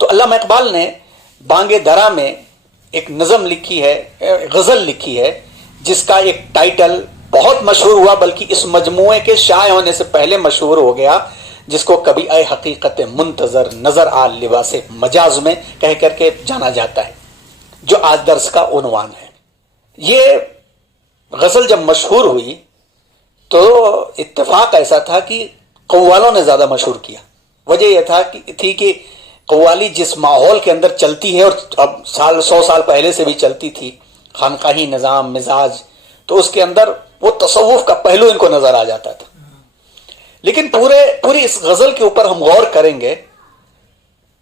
تو علامہ اقبال نے بانگ درا میں ایک نظم لکھی ہے، غزل لکھی ہے، جس کا ایک ٹائٹل بہت مشہور ہوا، بلکہ اس مجموعے کے شائع ہونے سے پہلے مشہور ہو گیا، جس کو کبھی اے حقیقت منتظر نظر آ لباس مجاز میں کہہ کر کے جانا جاتا ہے، جو آج درس کا عنوان ہے۔ یہ غزل جب مشہور ہوئی تو اتفاق ایسا تھا کہ قوالوں نے زیادہ مشہور کیا۔ وجہ یہ تھی کہ قوالی جس ماحول کے اندر چلتی ہے، اور اب 100 سال پہلے سے بھی چلتی تھی، خانقاہی نظام مزاج، تو اس کے اندر وہ تصوف کا پہلو ان کو نظر آ جاتا تھا۔ لیکن پوری اس غزل کے اوپر ہم غور کریں گے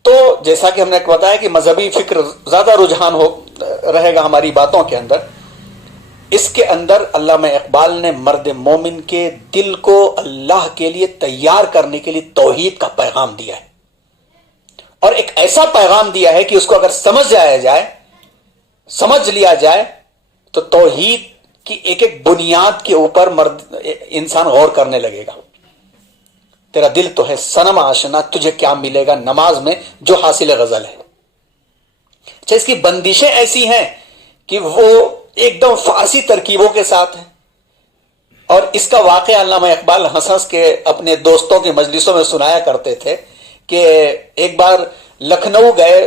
تو جیسا کہ ہم نے بتایا کہ مذہبی فکر زیادہ رجحان رہے گا ہماری باتوں کے اندر، اس کے اندر علامہ اقبال نے مرد مومن کے دل کو اللہ کے لیے تیار کرنے کے لیے توحید کا پیغام دیا ہے، اور ایک ایسا پیغام دیا ہے کہ اس کو اگر سمجھ لیا جائے تو توحید کی ایک ایک بنیاد کے اوپر انسان غور کرنے لگے گا۔ تیرا دل تو ہے صنم آشنا، تجھے کیا ملے گا نماز میں جو حاصل غزل ہے۔ اچھا، اس کی بندشیں ایسی ہیں کہ وہ ایک دم فارسی ترکیبوں کے ساتھ ہیں، اور اس کا واقعہ علامہ اقبال ہنس کے اپنے دوستوں کی مجلسوں میں سنایا کرتے تھے کہ ایک بار لکھنؤ گئے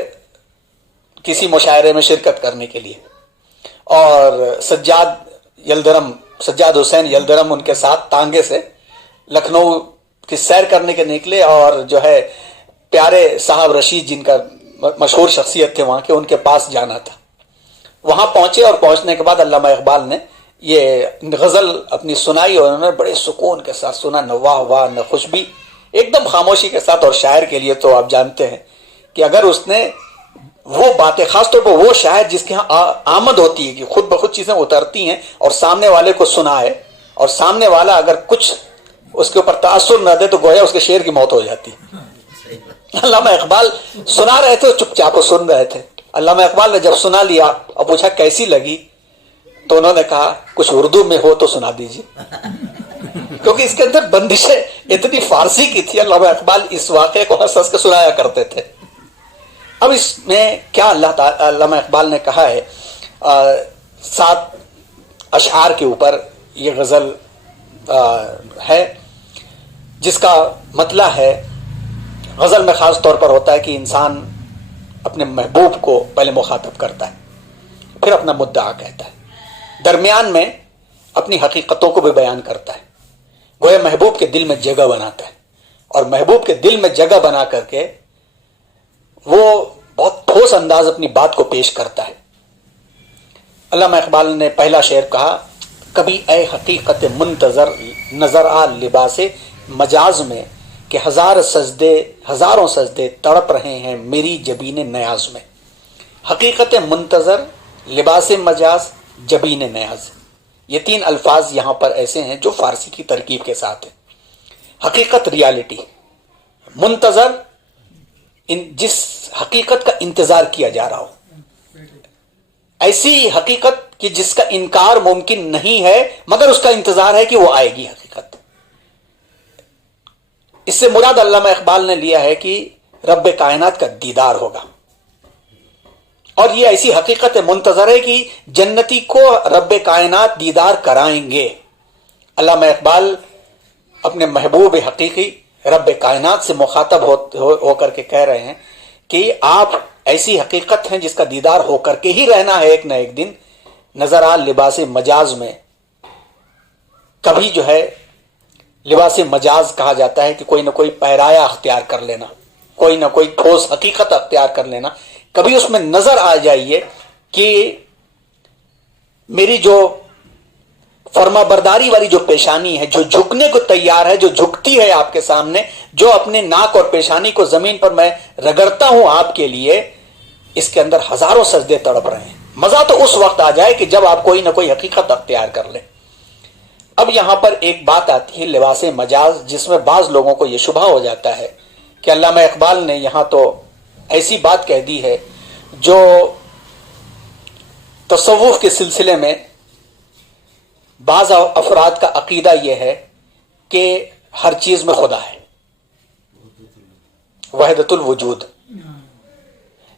کسی مشاعرے میں شرکت کرنے کے لیے، اور سجاد حسین یلدرم ان کے ساتھ تانگے سے لکھنؤ کی سیر کرنے کے نکلے، اور جو ہے پیارے صاحب رشید جن کا مشہور شخصیت تھے وہاں کے، ان کے پاس جانا تھا۔ وہاں پہنچے، اور پہنچنے کے بعد علامہ اقبال نے یہ غزل اپنی سنائی، اور انہوں نے بڑے سکون کے ساتھ سنا، نہ واہ واہ نہ خوشبی، ایک دم خاموشی کے ساتھ۔ اور شاعر کے لیے تو آپ جانتے ہیں کہ اگر اس نے وہ باتیں، خاص طور پر وہ شاعر جس کے ہاں آمد ہوتی ہے کہ خود بخود چیزیں اترتی ہیں اور سامنے والے کو سنائے، اور سامنے والا اگر کچھ اس کے اوپر تاثر نہ دے تو گویا اس کے شعر کی موت ہو جاتی۔ علامہ اقبال سنا رہے تھے، چپ چاپ سن رہے تھے۔ علامہ اقبال نے جب سنا لیا اور پوچھا کیسی لگی، تو انہوں نے کہا کچھ اردو میں ہو تو سنا دیجیے، کیونکہ اس کے اندر بندشیں اتنی فارسی کی تھی۔ علامہ اقبال اس واقعے کو ہنس ہنس کے سنایا کرتے تھے۔ اب اس میں کیا علامہ اقبال نے کہا ہے، 7 اشعار کے اوپر یہ غزل ہے، جس کا مطلب ہے، غزل میں خاص طور پر ہوتا ہے کہ انسان اپنے محبوب کو پہلے مخاطب کرتا ہے، پھر اپنا مدعا کہتا ہے، درمیان میں اپنی حقیقتوں کو بھی بیان کرتا ہے، گویا محبوب کے دل میں جگہ بناتا ہے، اور محبوب کے دل میں جگہ بنا کر کے وہ بہت ٹھوس انداز اپنی بات کو پیش کرتا ہے۔ علامہ اقبال نے پہلا شعر کہا، کبھی اے حقیقت منتظر نظر آ لباس مجاز میں، کہ ہزاروں سجدے تڑپ رہے ہیں میری جبین نیاز میں۔ حقیقت منتظر، لباس مجاز، جبین نیاز، یہ 3 الفاظ یہاں پر ایسے ہیں جو فارسی کی ترکیب کے ساتھ ہیں۔ حقیقت ریالٹی، منتظر جس حقیقت کا انتظار کیا جا رہا ہو، ایسی حقیقت کہ جس کا انکار ممکن نہیں ہے مگر اس کا انتظار ہے کہ وہ آئے گی حقیقت۔ اس سے مراد علامہ اقبال نے لیا ہے کہ رب کائنات کا دیدار ہوگا، اور یہ ایسی حقیقت منتظر ہے کہ جنتی کو رب کائنات دیدار کرائیں گے۔ علامہ اقبال اپنے محبوب حقیقی رب کائنات سے مخاطب ہو کر کے کہہ رہے ہیں کہ آپ ایسی حقیقت ہیں جس کا دیدار ہو کر کے ہی رہنا ہے ایک نہ ایک دن۔ نظر آ لباس مجاز میں، کبھی جو ہے لباس مجاز کہا جاتا ہے کہ کوئی نہ کوئی پیرایا اختیار کر لینا، کوئی نہ کوئی ٹھوس حقیقت اختیار کر لینا، کبھی اس میں نظر آ جائیے کہ میری جو فرما برداری والی جو پیشانی ہے، جو جھکنے کو تیار ہے، جو جھکتی ہے آپ کے سامنے، جو اپنے ناک اور پیشانی کو زمین پر میں رگڑتا ہوں آپ کے لیے، اس کے اندر ہزاروں سجدے تڑپ رہے ہیں۔ مزہ تو اس وقت آ جائے کہ جب آپ کوئی نہ کوئی حقیقت اختیار کر لیں۔ اب یہاں پر ایک بات آتی ہے لباس مجاز، جس میں بعض لوگوں کو یہ شبہ ہو جاتا ہے کہ علامہ اقبال نے یہاں تو ایسی بات کہہ دی ہے جو تصوف کے سلسلے میں بعض افراد کا عقیدہ یہ ہے کہ ہر چیز میں خدا ہے، وحدت الوجود،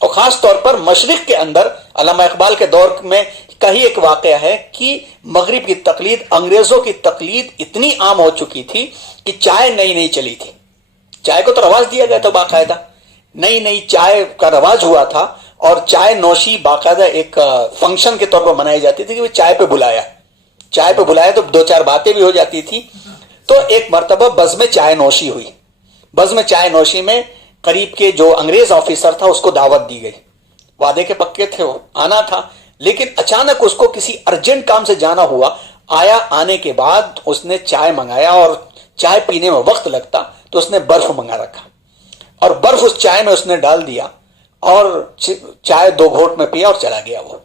اور خاص طور پر مشرق کے اندر علامہ اقبال کے دور میں کہیں ایک واقعہ ہے کہ مغرب کی تقلید، انگریزوں کی تقلید اتنی عام ہو چکی تھی کہ چائے نئی نئی چلی تھی، چائے کو تو رواج دیا گیا تھا باقاعدہ، نئی نئی چائے کا رواج ہوا تھا، اور چائے نوشی باقاعدہ ایک فنکشن کے طور پر منائی جاتی تھی کہ وہ چائے پہ بلایا تو دو چار باتیں بھی ہو جاتی تھی۔ تو ایک مرتبہ بزم چائے نوشی ہوئی، بزم چائے نوشی میں قریب کے جو انگریز آفیسر تھا اس کو دعوت دی گئی، وعدے کے پکے تھے، وہ آنا تھا، لیکن اچانک اس کو کسی ارجنٹ کام سے جانا ہوا، آیا، آنے کے بعد اس نے چائے منگایا، اور چائے پینے میں وقت لگتا تو اس نے برف منگا رکھا، اور برف اس چائے میں اس نے ڈال دیا، اور چائے 2 گھونٹ میں پیا اور چلا گیا۔ وہ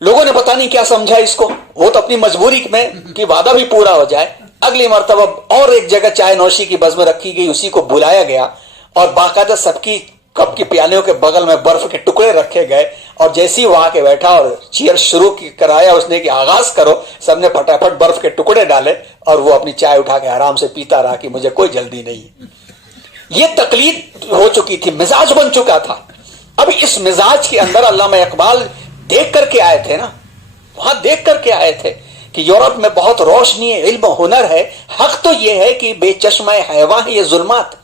لوگوں نے پتہ نہیں کیا سمجھا اس کو، وہ تو اپنی مجبوری میں کہ وعدہ بھی پورا ہو جائے، اگلی مرتبہ اور ایک جگہ چائے نوشی کی بزم رکھی گئی، اسی کو بلایا گیا، اور باقاعدہ سب کی کپ کی پیالیوں کے بغل میں برف کے ٹکڑے رکھے گئے، اور جیسی وہاں کے بیٹھا اور چیئر شروع کرایا اس نے کہ آغاز کرو، سب نے پھٹافٹ برف کے ٹکڑے ڈالے، اور وہ اپنی چائے اٹھا کے آرام سے پیتا رہا کہ مجھے کوئی جلدی نہیں۔ یہ تقلید ہو چکی تھی، مزاج بن چکا تھا۔ اب اس مزاج کے اندر علامہ اقبال دیکھ کر کے آئے تھے نا، وہاں دیکھ کر کے آئے تھے کہ یورپ میں بہت روشنی، علم و ہنر ہے، حق تو یہ ہے کہ بے چشمہ حیواں ہے یہ ظلمات،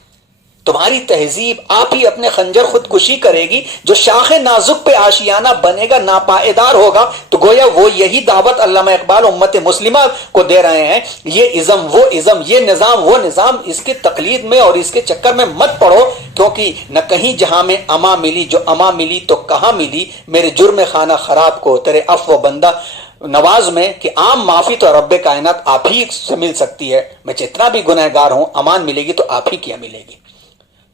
تمہاری تہذیب آپ ہی اپنے خنجر خودکشی کرے گی، جو شاخ نازک پہ آشیانہ بنے گا ناپائیدار ہوگا۔ تو گویا وہ یہی دعوت علامہ اقبال امت مسلمہ کو دے رہے ہیں، یہ ازم وہ ازم، یہ نظام وہ نظام، اس کی تقلید میں اور اس کے چکر میں مت پڑو، کیونکہ نہ کہیں جہاں میں اما ملی، جو اما ملی تو کہاں ملی، میرے جرم خانہ خراب کو تیرے عفو بندہ نواز میں، کہ عام معافی تو رب کائنات آپ ہی سے مل سکتی ہے، میں جتنا بھی گنہگار ہوں امان ملے گی تو آپ ہی کیا ملے گی۔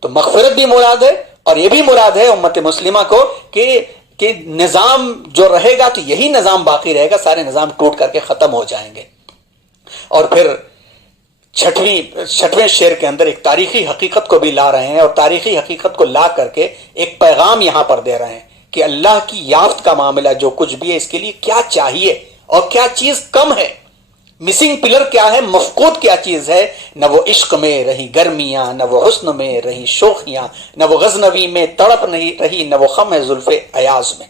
تو مغفرت بھی مراد ہے، اور یہ بھی مراد ہے امت مسلمہ کو کہ نظام جو رہے گا تو یہی نظام باقی رہے گا، سارے نظام ٹوٹ کر کے ختم ہو جائیں گے۔ اور پھر چھٹویں شعر کے اندر ایک تاریخی حقیقت کو بھی لا رہے ہیں، اور تاریخی حقیقت کو لا کر کے ایک پیغام یہاں پر دے رہے ہیں کہ اللہ کی یافت کا معاملہ جو کچھ بھی ہے، اس کے لیے کیا چاہیے اور کیا چیز کم ہے، مسنگ پلر کیا ہے، مفقود کیا چیز ہے۔ نہ وہ عشق میں رہی گرمیاں، نہ وہ حسن میں رہی شوخیاں، نہ وہ غزنوی میں تڑپ نہیں رہی، نہ وہ خم ہے زلف ایاز میں۔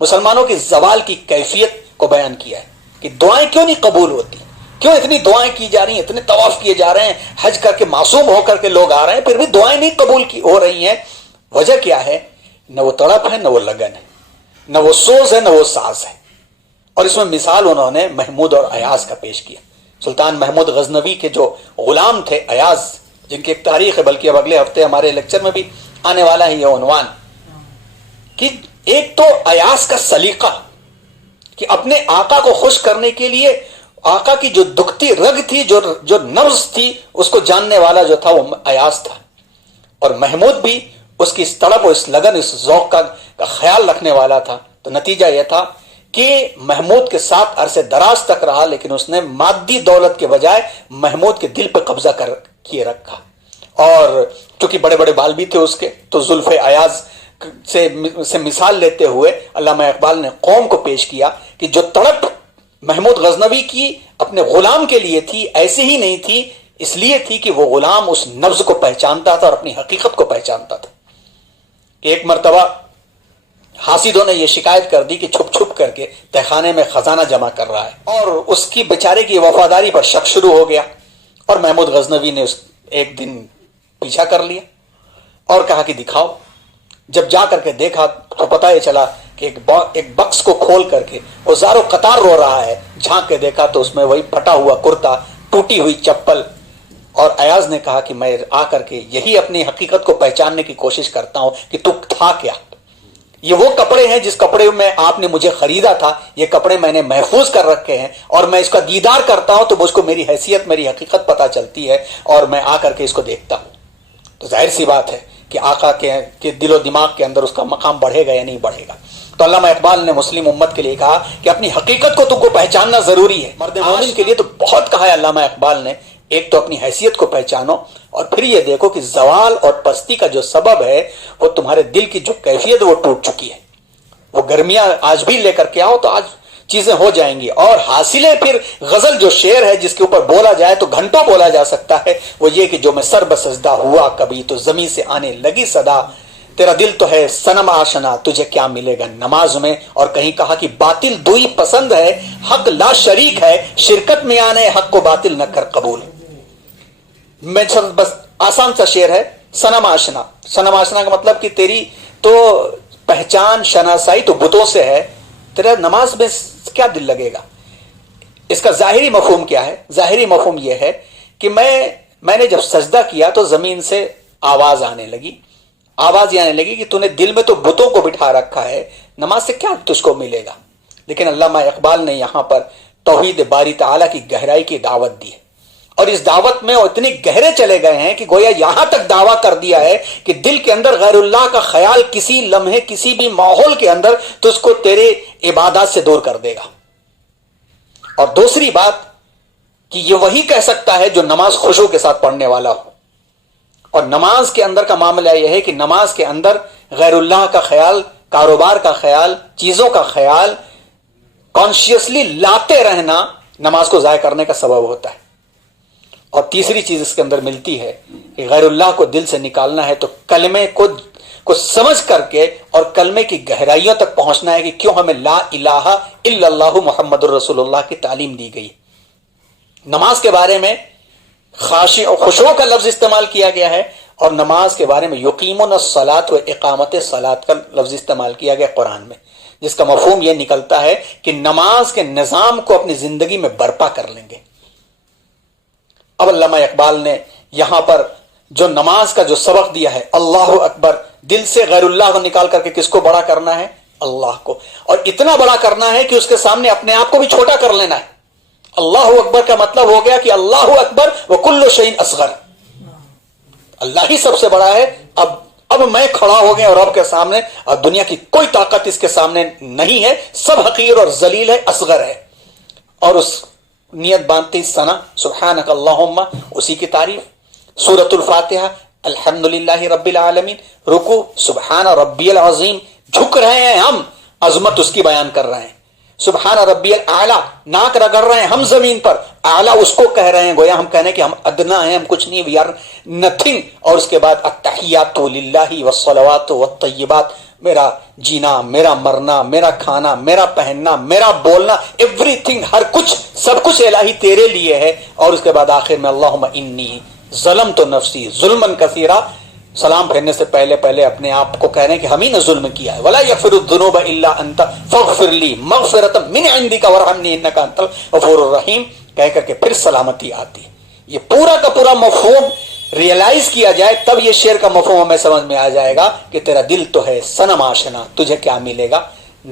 مسلمانوں کی زوال کی کیفیت کو بیان کیا ہے کہ دعائیں کیوں نہیں قبول ہوتی، کیوں اتنی دعائیں کی جا رہی ہیں، اتنے طواف کیے جا رہے ہیں، حج کر کے معصوم ہو کر کے لوگ آ رہے ہیں، پھر بھی دعائیں نہیں قبول ہو رہی ہیں۔ وجہ کیا ہے؟ نہ وہ تڑپ ہے، نہ وہ لگن ہے، نہ وہ سوز ہے، نہ وہ ساز ہے۔ اور اس میں مثال انہوں نے محمود اور ایاز کا پیش کیا، سلطان محمود غزنوی کے جو غلام تھے ایاز، جن کی ایک تاریخ ہے، بلکہ اب اگلے ہفتے ہمارے لیکچر میں بھی آنے والا ہے یہ عنوان، کہ ایک تو ایاز کا سلیقہ کہ اپنے آقا کو خوش کرنے کے لیے آقا کی جو دکھتی رگ تھی، جو نبض تھی، اس کو جاننے والا جو تھا وہ ایاز تھا، اور محمود بھی اس کی اس طلب و اس لگن، اس ذوق کا خیال رکھنے والا تھا۔ تو نتیجہ یہ تھا کہ محمود کے ساتھ عرصے دراز تک رہا، لیکن اس نے مادی دولت کے بجائے محمود کے دل پہ قبضہ کیے رکھا، اور چونکہ بڑے بڑے بال بھی تھے اس کے، تو زلف ایاز سے مثال لیتے ہوئے علامہ اقبال نے قوم کو پیش کیا کہ جو تڑپ محمود غزنوی کی اپنے غلام کے لیے تھی، ایسے ہی نہیں تھی، اس لیے تھی کہ وہ غلام اس نبض کو پہچانتا تھا اور اپنی حقیقت کو پہچانتا تھا۔ ایک مرتبہ حاسدوں نے یہ شکایت کر دی کہ چھپ چھپ کر کے تہخانے میں خزانہ جمع کر رہا ہے، اور اس کی بیچارے کی وفاداری پر شک شروع ہو گیا، اور محمود غزنوی نے ایک دن پیچھا کر لیا اور کہا کہ دکھاؤ۔ جب جا کر کے دیکھا تو پتہ یہ چلا کہ ایک بکس کو کھول کر کے وہ زارو قطار رو رہا ہے، جھانک کے دیکھا تو اس میں وہی پھٹا ہوا کرتا، ٹوٹی ہوئی چپل، اور ایاز نے کہا کہ میں آ کر کے یہی اپنی حقیقت کو پہچاننے کی کوشش کرتا ہوں کہ تو تھا کیا۔ یہ وہ کپڑے ہیں جس کپڑے میں آپ نے مجھے خریدا تھا، یہ کپڑے میں نے محفوظ کر رکھے ہیں، اور میں اس کا دیدار کرتا ہوں تو مجھ کو میری حیثیت، میری حقیقت پتہ چلتی ہے، اور میں آ کر کے اس کو دیکھتا ہوں۔ تو ظاہر سی بات ہے کہ آقا کے دل و دماغ کے اندر اس کا مقام بڑھے گا یا نہیں بڑھے گا۔ تو علامہ اقبال نے مسلم امت کے لیے کہا کہ اپنی حقیقت کو تم کو پہچاننا ضروری ہے۔ مرد مومن کے لیے تو بہت کہا ہے علامہ اقبال نے، ایک تو اپنی حیثیت کو پہچانو، اور پھر یہ دیکھو کہ زوال اور پستی کا جو سبب ہے وہ تمہارے دل کی جو کیفیت وہ ٹوٹ چکی ہے، وہ گرمیاں آج بھی لے کر کے آؤ تو آج چیزیں ہو جائیں گی۔ اور حاصلیں پھر غزل جو شعر ہے جس کے اوپر بولا جائے تو گھنٹوں بولا جا سکتا ہے، وہ یہ کہ جو میں سر بسجدہ ہوا کبھی تو زمین سے آنے لگی صدا، تیرا دل تو ہے صنم آشنا تجھے کیا ملے گا نماز میں. اور کہیں کہا کہ باطل دوئی پسند ہے حق لا شریک ہے, شرکت میں آنے حق کو باطل نہ کر قبول. میں بس آسان سا شعر ہے. صنم آشنا, صنم آشنا کا مطلب کہ تیری تو پہچان شناسائی تو بتوں سے ہے, تیرا نماز میں کیا دل لگے گا. اس کا ظاہری مفہوم کیا ہے؟ ظاہری مفہوم یہ ہے کہ میں نے جب سجدہ کیا تو زمین سے آواز آنے لگی, آواز یہ آنے لگی کہ تو نے دل میں تو بتوں کو بٹھا رکھا ہے, نماز سے کیا تجھ کو ملے گا. لیکن علامہ اقبال نے یہاں پر توحید باری تعالیٰ کی گہرائی کی دعوت دی ہے, اور اس دعوت میں اتنے گہرے چلے گئے ہیں کہ گویا یہاں تک دعویٰ کر دیا ہے کہ دل کے اندر غیر اللہ کا خیال کسی لمحے کسی بھی ماحول کے اندر تجھ کو تیرے عبادات سے دور کر دے گا. اور دوسری بات کہ یہ وہی کہہ سکتا ہے جو نماز خشوع کے ساتھ پڑھنے والا ہو. اور نماز کے اندر کا معاملہ یہ ہے کہ نماز کے اندر غیر اللہ کا خیال, کاروبار کا خیال, چیزوں کا خیال کانشیسلی لاتے رہنا نماز کو ضائع کرنے کا سبب ہوتا ہے. اور تیسری چیز اس کے اندر ملتی ہے کہ غیر اللہ کو دل سے نکالنا ہے تو کلمے کو سمجھ کر کے اور کلمے کی گہرائیوں تک پہنچنا ہے کہ کیوں ہمیں لا الہ الا اللہ محمد الرسول اللہ کی تعلیم دی گئی. نماز کے بارے میں خاشع اور خشوع کا لفظ استعمال کیا گیا ہے, اور نماز کے بارے میں یقیمون الصلاۃ و اقامت صلاۃ کا لفظ استعمال کیا گیا قرآن میں, جس کا مفہوم یہ نکلتا ہے کہ نماز کے نظام کو اپنی زندگی میں برپا کر لیں گے. اب علامہ اقبال نے یہاں پر جو نماز کا جو سبق دیا ہے, اللہ اکبر, دل سے غیر اللہ کو نکال کر کے کس کو بڑا کرنا ہے؟ اللہ کو. اور اتنا بڑا کرنا ہے کہ اس کے سامنے اپنے آپ کو بھی چھوٹا کر لینا ہے. اللہ اکبر کا مطلب ہو گیا کہ اللہ اکبر وکل شیء اصغر, اللہ ہی سب سے بڑا ہے. اب میں کھڑا ہو گیا اور رب کے سامنے, اب دنیا کی کوئی طاقت اس کے سامنے نہیں ہے, سب حقیر اور ذلیل ہے, اصغر ہے. اور اس نیت باندھتی ثنا سبحانک اللہم, اسی کی تعریف. سورۃ الفاتحہ الحمدللہ رب العالمین, رکوع سبحان ربی العظیم, جھک رہے ہیں ہم, عظمت اس کی بیان کر رہے ہیں. سبحان ربی الاعلی, ناک رگڑ رہے ہیں ہم زمین پر, اعلیٰ اس کو کہہ رہے ہیں, گویا ہم کہنے کہ ہم ادنا ہیں, ہم کچھ نہیں, وی آر نتھنگ. اور اس کے بعد التحیات للہ والصلوات والطیبات, میرا جینا, میرا مرنا, میرا کھانا, میرا پہننا, میرا بولنا, ایوری تھنگ, ہر کچھ, سب کچھ الہی تیرے لیے ہے. اور اس کے بعد آخر میں اللہم انی ظلمت نفسی ظلما کثیرا, سلام پھیرنے سے پہلے اپنے آپ کو کہہ رہے ہیں کہ ہم ہی نے ظلم کیا ہے. ولا یغفر الذنوب الا انت فاغفر لی مغفرۃ من عندک وارحمنی انک انت الغفور الرحیم, کہہ کر کے پھر سلامتی آتی ہے. یہ پورا کا پورا مفہوم ریئلائز کیا جائے تب یہ شعر کا مفہوم ہمیں سمجھ میں آ جائے گا کہ تیرا دل تو ہے صنم آشنا تجھے کیا ملے گا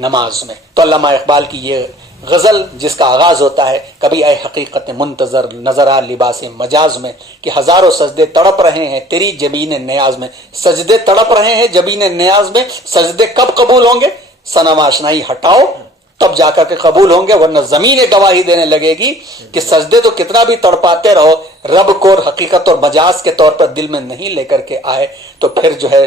نماز میں. تو علامہ اقبال کی یہ غزل جس کا آغاز ہوتا ہے کبھی اے حقیقت منتظر نظر آ لباس مجاز میں, کہ ہزاروں سجدے تڑپ رہے ہیں تیری جبین نیاز میں. سجدے تڑپ رہے ہیں جبین نیاز میں, سجدے کب قبول ہوں گے؟ صنم آشنائی ہٹاؤ تب جا کر کے قبول ہوں گے, ورنہ زمین گواہی دینے لگے گی کہ سجدے تو کتنا بھی تڑپاتے رہو, رب کو حقیقت اور مجاز کے طور پر دل میں نہیں لے کر کے آئے تو پھر جو ہے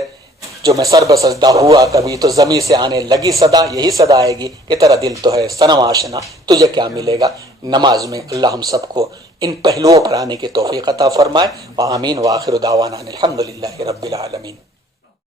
جو میں سر بسجدہ ہوا کبھی تو زمین سے آنے لگی صدا, یہی صدا آئے گی کہ تیرا دل تو ہے صنم آشنا تجھے کیا ملے گا نماز میں. اللہ ہم سب کو ان پہلوؤں پر آنے کی توفیق عطا فرمائے. آمین. وآخر دعوانا الحمدللہ رب العالمین.